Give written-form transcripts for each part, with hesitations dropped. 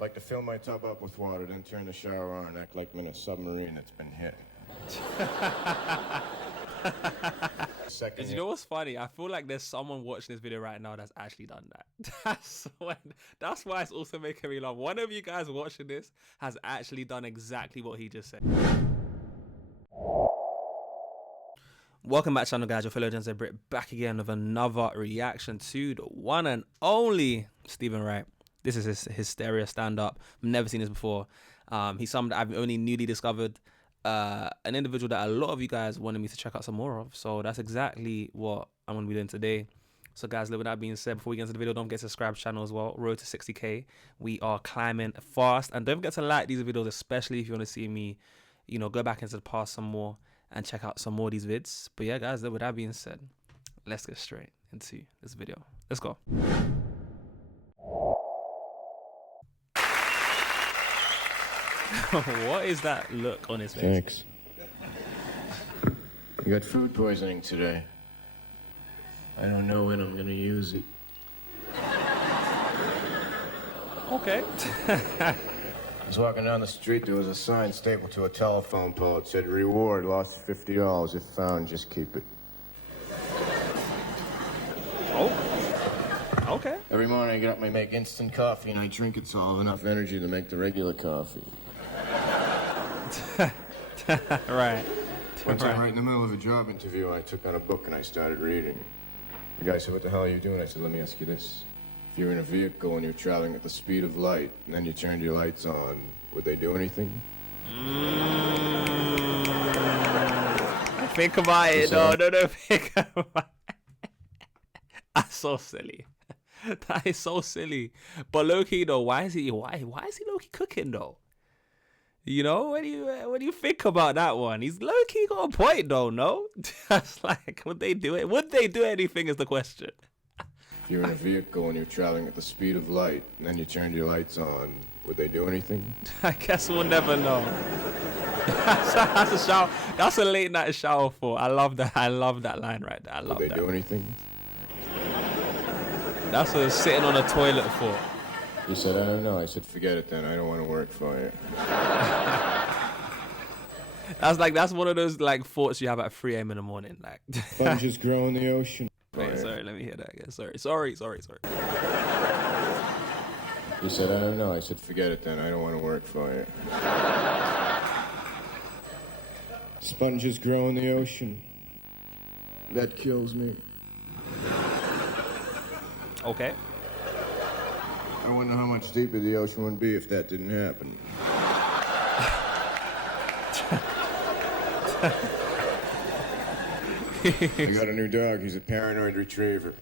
Like to fill my tub up with water, then turn the shower on and act like I'm in a submarine that's been hit. Second, you know what's funny? I feel like there's someone watching this video right now that's actually done that. That's why it's also making me laugh. One of you guys watching this has actually done exactly what he just said. Welcome back, channel guys. Your fellow Gen Z Brit back again with another reaction to the one and only Steven Wright. This is his Hysteria stand-up. I've never seen this before. He's someone that I've only newly discovered. An individual that a lot of you guys wanted me to check out some more of. So that's exactly what I'm going to be doing today. So guys, with that being said, before we get into the video, don't forget to subscribe to the channel as well. Road to 60k. We are climbing fast. And don't forget to like these videos, especially if you want to see me, you know, go back into the past some more and check out some more of these vids. But yeah, guys, with that being said, let's get straight into this video. Let's go. What is that look on his face? Thanks. You got food poisoning today. I don't know when I'm gonna use it. Okay. I was walking down the street, there was a sign stapled to a telephone pole. It said, "Reward, lost $50. If found, just keep it." Oh. Okay. Every morning I get up and I make instant coffee and I drink it so I'll have enough energy to make the regular coffee. Right. One time, right in the middle of a job interview, I took out a book and I started reading. The guy said, "What the hell are you doing?" I said, "Let me ask you this. If you're in a vehicle and you're traveling at the speed of light, and then you turned your lights on, would they do anything?" Think about it. No, think about it. That's so silly. That is so silly. But low-key though, why is he low-key cooking though? You know, when you think about that one, he's low-key got a point though, no? That's like, would they do it? Would they do anything is the question. If you're in a vehicle and you're traveling at the speed of light, and then you turned your lights on, would they do anything? I guess we'll never know. That's a shower. That's a late night shower thought. I love that. I love that line right there. I love that. Would they do anything? That's a sitting on a toilet thought. He said, "I don't know." I said, "Forget it then. I don't want to work for you." That's one of those like thoughts you have at 3 a.m. in the morning. Like sponges grow in the ocean. Wait, sorry, let me hear that again. Sorry. He said, "I don't know." I said, "Forget it then. I don't want to work for you." Sponges grow in the ocean. That kills me. Okay. I wonder how much deeper the ocean would be if that didn't happen. I got a new dog. He's a paranoid retriever.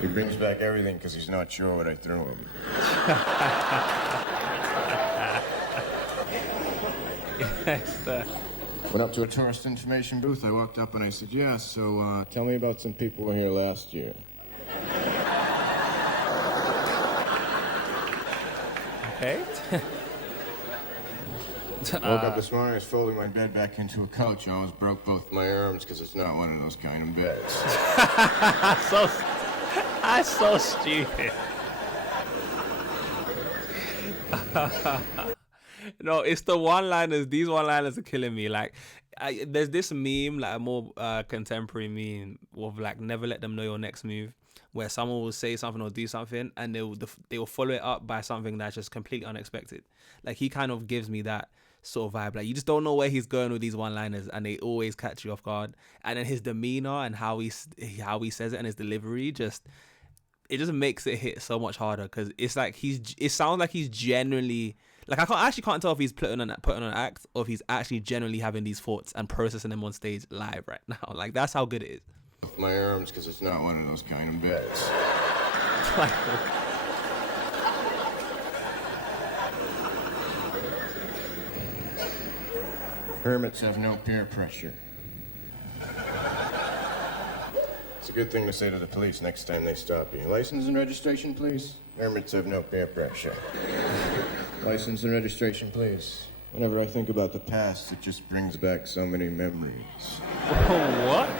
He brings back everything because he's not sure what I threw him. Went up to a tourist information booth. I walked up and I said, "Yeah, so tell me about some people who were here last year." Okay. Woke up this morning, I was folding my bed back into a couch. I almost broke both my arms because it's not one of those kind of beds. That's so stupid. No, it's the one-liners. These one-liners are killing me. Like, there's this meme, like a more contemporary meme of like, never let them know your next move, where someone will say something or do something and they will follow it up by something that's just completely unexpected. Like, he kind of gives me that sort of vibe. Like, you just don't know where he's going with these one-liners and they always catch you off guard. And then his demeanor and how he says it and his delivery just makes it hit so much harder, because it's like it sounds like he's genuinely, like, I actually can't tell if he's putting on an act or if he's actually genuinely having these thoughts and processing them on stage live right now. Like, that's how good it is. My arms because it's not one of those kind of beds. Hermits have no peer pressure. It's a good thing to say to the police next time they stop you. "License and registration, please." Hermits have no peer pressure. "License and registration, please." Whenever I think about the past, it just brings back so many memories. What?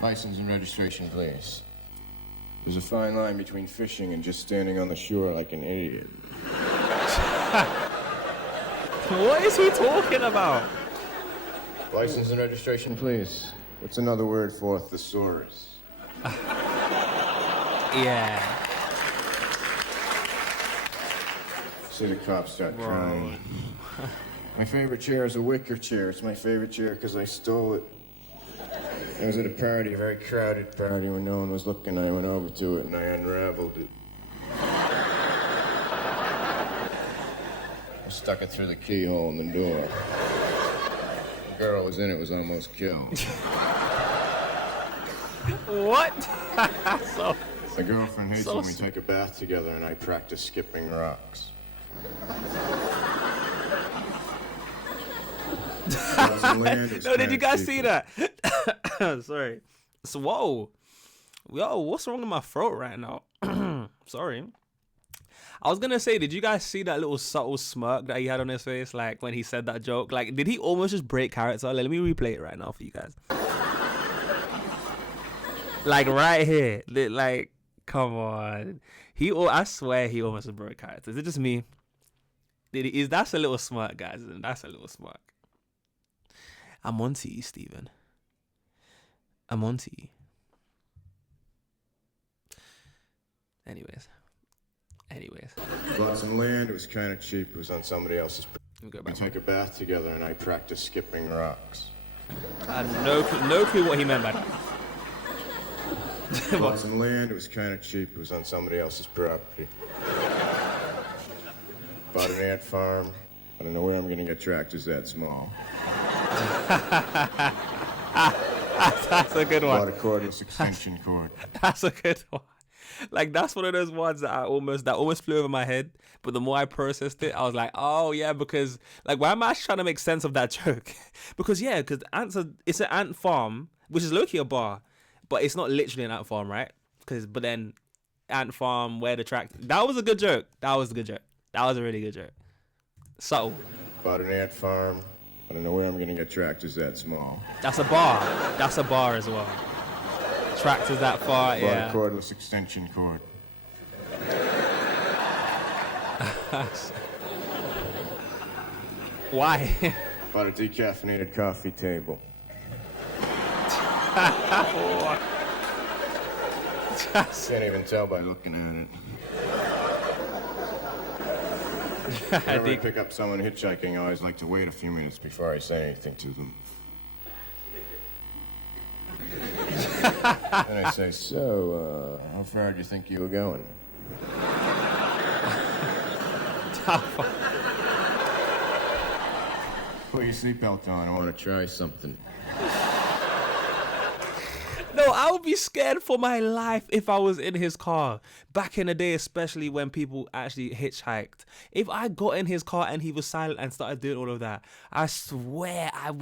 "License and registration, please." There's a fine line between fishing and just standing on the shore like an idiot. What is he talking about? License and registration, please. What's another word for thesaurus? Yeah. See the cops start crying. My favorite chair is a wicker chair. It's my favorite chair because I stole it. I was at a party, a very crowded party where no one was looking. I went over to it and I unraveled it. I stuck it through the keyhole in the door. The girl who was in it was almost killed. What? So, My girlfriend hates so when we take a bath together and I practice skipping rocks. no, did you guys see that? Sorry. So, whoa. Yo, what's wrong with my throat right now? Sorry. I was gonna say, did you guys see that little subtle smirk that he had on his face, like when he said that joke? Like, did he almost just break character? Let me replay it right now for you guys. Like right here, like, come on. I swear he almost broke character. Is it just me? That's a little smirk, guys? That's a little smirk. I'm on to you, Steven. I'm on to you. Anyways. Bought some land, it was kind of cheap, it was on somebody else's. We Back. take a bath together and I practice skipping rocks. I had no clue what he meant by that. Bought some land, it was kind of cheap, it was on somebody else's property. Bought an ant farm, I don't know where I'm gonna get tractors that small. That's a good one. Bought a cordless extension cord. That's a good one. Like, that's one of those ones that almost flew over my head. But the more I processed it, I was like, oh yeah, because like, why am I trying to make sense of that joke? because it's an ant farm, which is low-key a bar, but it's not literally an ant farm, right? But then ant farm, where the track. That was a good joke. That was a really good joke. Subtle. Bought an ant farm. I don't know where I'm gonna get tractors that small. That's a bar. That's a bar as well. Tractors that far, yeah. Bought a cordless extension cord. Why? Bought a decaffeinated coffee table. Can't even tell by looking at it. Whenever I pick up someone hitchhiking, I always like to wait a few minutes before I say anything to them. And I say, so, how far do you think you were going? Put your seatbelt on, I want to try something. No, I would be scared for my life if I was in his car. Back in the day, especially when people actually hitchhiked. If I got in his car and he was silent and started doing all of that, I swear I'll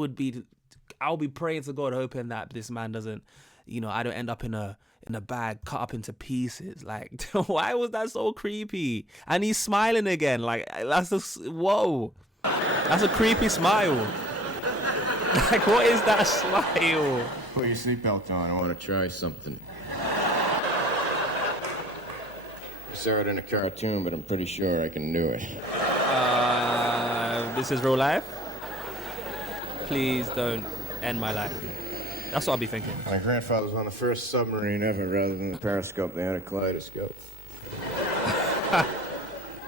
be praying to God, hoping that this man doesn't, I don't end up in a bag cut up into pieces. Like, why was that so creepy? And he's smiling again. Like, whoa. That's a creepy smile. Like, what is that smile? Put your seatbelt on, I want to try something. I saw it in a cartoon, but I'm pretty sure I can do it. This is real life? Please don't end my life. That's what I'll be thinking. My grandfather was on the first submarine ever. Rather than a periscope, they had a kaleidoscope.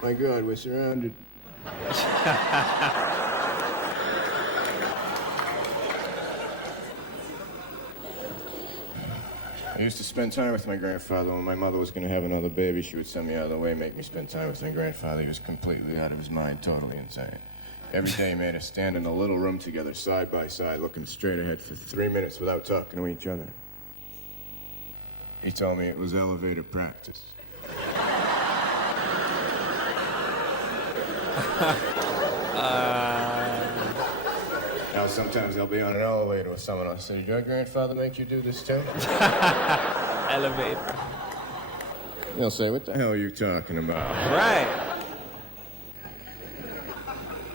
My God, we're surrounded. I used to spend time with my grandfather. When my mother was going to have another baby, she would send me out of the way, make me spend time with my grandfather. He was completely out of his mind, totally insane. Every day he made us stand in a little room together, side by side, looking straight ahead for 3 minutes without talking to each other. He told me it was elevator practice. Now sometimes I'll be on an elevator with someone. I'll say, "Did your grandfather make you do this too?" Elevator. They'll say, "What the hell are you talking about?" Right.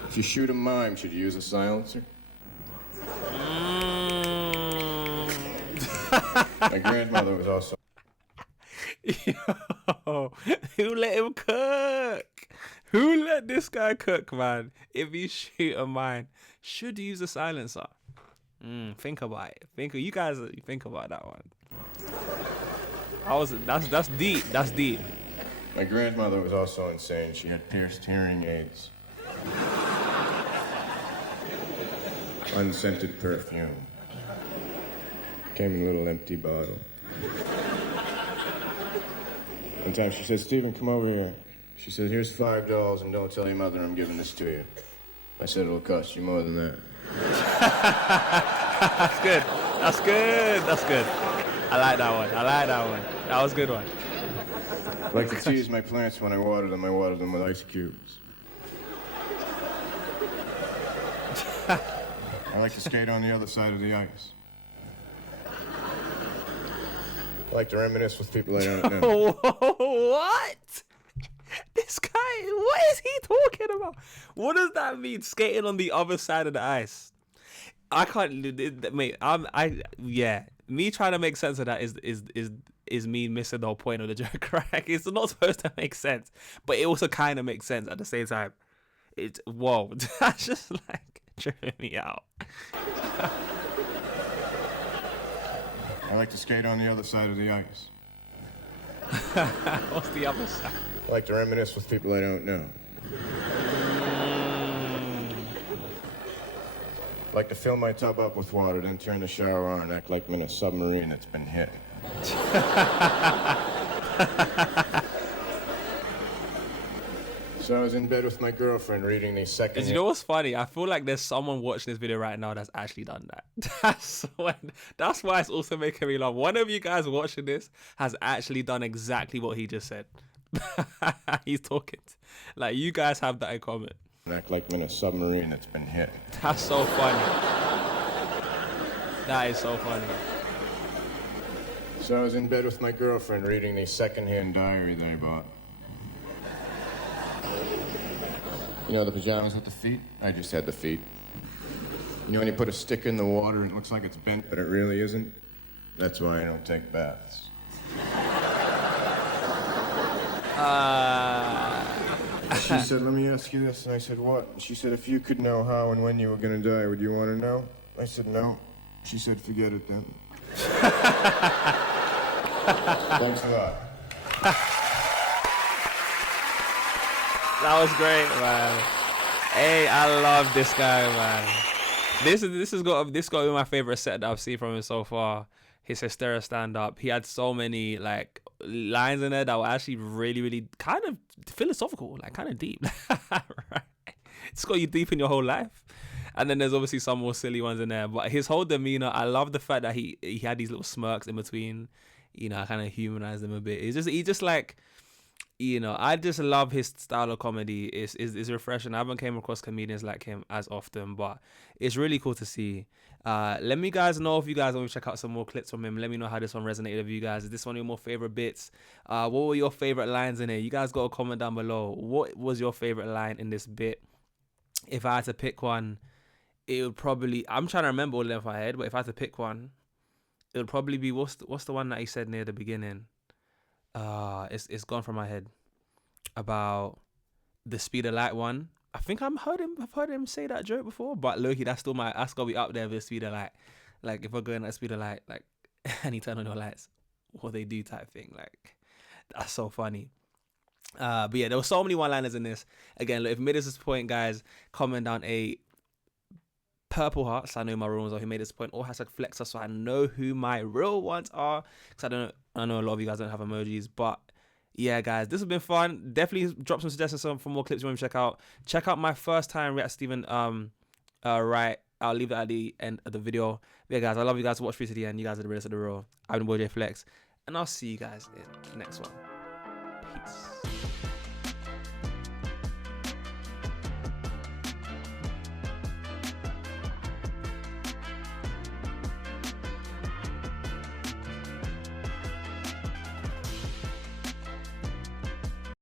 If you shoot a mime, should you use a silencer? My grandmother was also... Yo, who let him cook? Who let this guy cook, man? If you shoot a mine, should use a silencer. Think about it. You guys think about that one. That's deep. That's deep. My grandmother was also insane. She had pierced hearing aids. Unscented perfume. Came in a little empty bottle. One time she said, Steven, come over here. She said, here's $5 and don't tell your mother I'm giving this to you. I said, it'll cost you more than that. That's good. That's good. That's good. I like that one. That was a good one. I like to tease my plants when I water them. I water them with ice cubes. I like to skate on the other side of the ice. I like to reminisce with people I don't know. What? This guy, what is he talking about? What does that mean? Skating on the other side of the ice? I can't, mate. Yeah. Me trying to make sense of that is me missing the whole point of the joke, right? It's not supposed to make sense, but it also kind of makes sense at the same time. Whoa, that's just like tripping me out. I like to skate on the other side of the ice. What's the other side? I like to reminisce with people I don't know. I like to fill my tub up with water, then turn the shower on and act like I'm in a submarine that's been hit. So I was in bed with my girlfriend reading the second... You know what's funny? I feel like there's someone watching this video right now that's actually done that. That's why it's also making me laugh. One of you guys watching this has actually done exactly what he just said. He's talking. Like, you guys have that in common. Act like I'm in a submarine that's been hit. That's so funny. That is so funny. So I was in bed with my girlfriend reading the second-hand diary that I bought. You know the pajamas with the feet? I just had the feet. You know when you put a stick in the water and it looks like it's bent, but it really isn't? That's why I don't take baths. She said, let me ask you this. And I said, what? She said, if you could know how and when you were going to die, would you want to know? I said, no. She said, forget it then. Thanks a lot. That was great, man. Hey, I love this guy, man. This got to be my favorite set that I've seen from him so far. His Hysteria stand-up. He had so many like lines in there that were actually really, really kind of philosophical, like kind of deep. Right? It's got you deep in your whole life. And then there's obviously some more silly ones in there. But his whole demeanor, I love the fact that he had these little smirks in between. You know, I kind of humanized him a bit. He just like, you know, I just love his style of comedy. It's refreshing. I haven't came across comedians like him as often, but it's really cool to see. Let me guys know if you guys want to check out some more clips from him. Let me know how this one resonated with you guys. Is this one of your more favorite bits? What were your favorite lines in it? You guys got a comment down below. What was your favorite line in this bit? If I had to pick one, it would probably, I'm trying to remember all of them in my head, but if I had to pick one, it would probably be, what's the one that he said near the beginning? It's gone from my head. About the speed of light one. I think I've heard him say that joke before, but Loki, that's gotta be up there with the speed of light. Like if we're going at speed of light, like and you turn on your lights, what they do type thing. Like that's so funny. But yeah, there were so many one-liners in this. Again, look, if you made this point, guys, comment down a purple heart so I know my real ones are who made this point, or hashtag flexer so I know who my real ones are, because I know a lot of you guys don't have emojis. But yeah, guys, this has been fun. Definitely drop some suggestions for more clips you want me to check out. Check out my first time react Steven Wright. I'll leave that at the end of the video. But yeah, guys, I love you guys. Watch through to the end. You guys are the realest of the real. I've been boy JayFlex, and I'll see you guys in the next one. Peace.